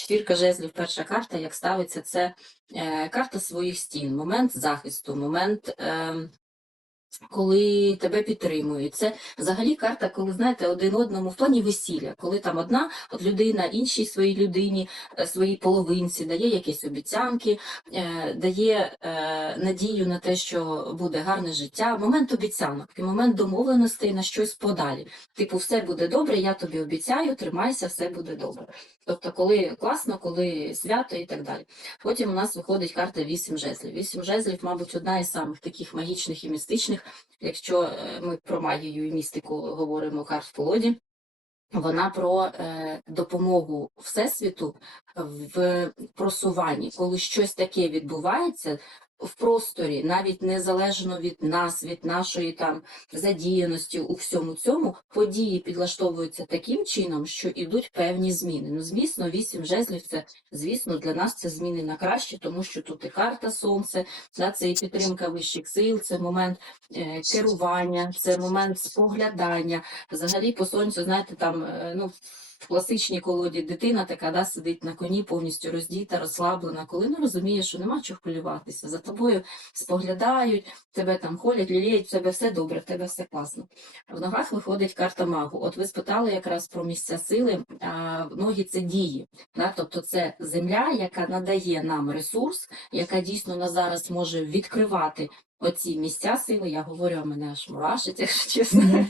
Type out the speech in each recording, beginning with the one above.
четвірка жезлів, перша карта, як ставиться, це е, карта своїх стін, момент захисту, момент. Коли тебе підтримують, це взагалі карта, коли знаєте, один одному в плані весілля, коли там одна от людина іншій своїй людині, е, своїй половинці дає якісь обіцянки, е, дає е, надію на те, що буде гарне життя. Момент обіцянок і момент домовленостей на щось подалі. Типу, все буде добре, я тобі обіцяю, тримайся, все буде добре. Тобто, коли класно, коли свято і так далі. Потім у нас виходить карта вісім жезлів. Вісім жезлів, мабуть, одна із самих таких магічних і містичних, якщо е, ми про магію і містику говоримо карт колоді. Вона про е, допомогу Всесвіту в просуванні, коли щось таке відбувається в просторі, навіть незалежно від нас, від нашої там задіяності у всьому цьому, події підлаштовуються таким чином, що йдуть певні зміни. Ну, звісно, вісім жезлів це, звісно, для нас це зміни на краще, тому що тут і карта сонце, да, це і підтримка вищих сил, це момент е, керування, це момент споглядання. Взагалі, по сонцю, знаєте, там е, ну. В класичній колоді дитина така да, сидить на коні, повністю роздіта, розслаблена, коли не розуміє, що нема чого хвилюватися. Тобою споглядають, тебе там холять, ліліють, в тебе все добре, в тебе все класно. В ногах виходить карта магу. От ви спитали якраз про місця сили, а ноги це дії. Да? Тобто це земля, яка надає нам ресурс, яка дійсно на зараз може відкривати оці місця сили. Я говорю, а мене аж мурашить, якщо чесно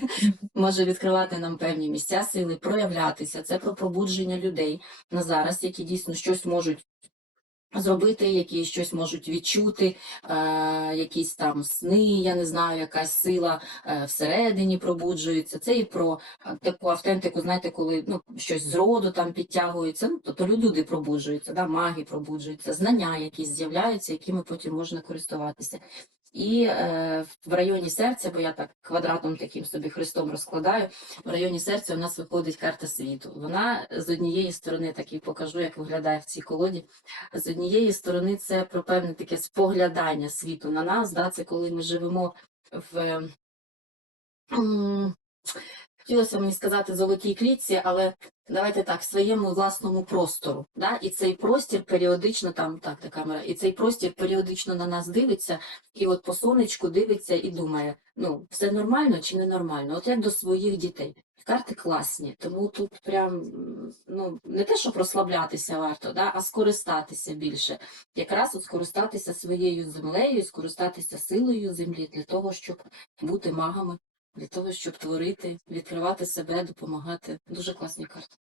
може відкривати нам певні місця сили, проявлятися. Це про пробудження людей на зараз, які дійсно щось можуть. Зробити, які щось можуть відчути, е, якісь там сни, я не знаю, якась сила е, всередині пробуджується. Це і про е, таку автентику, знаєте, коли ну, щось з роду там підтягується. Ну, тобто люди пробуджуються, да, маги пробуджуються, знання якісь з'являються, якими потім можна користуватися. І е, в районі серця, бо я так квадратом таким собі хрестом розкладаю, в районі серця у нас виходить карта світу. Вона з однієї сторони, так і покажу, як виглядає в цій колоді. З однієї сторони, це про певне таке споглядання світу на нас. Да? Це коли ми живемо в. Хотілося мені сказати золотій клітці, але давайте так, в своєму власному простору. Да? І цей простір періодично, там так, та камера, і цей простір періодично на нас дивиться, і от по сонечку дивиться і думає: ну, все нормально чи не нормально? От як до своїх дітей. Карти класні, тому тут прям ну не те, щоб розслаблятися варто, да, а скористатися більше. Якраз от скористатися своєю землею, скористатися силою землі для того, щоб бути магами, для того, щоб творити, відкривати себе, допомагати. Дуже класні карти.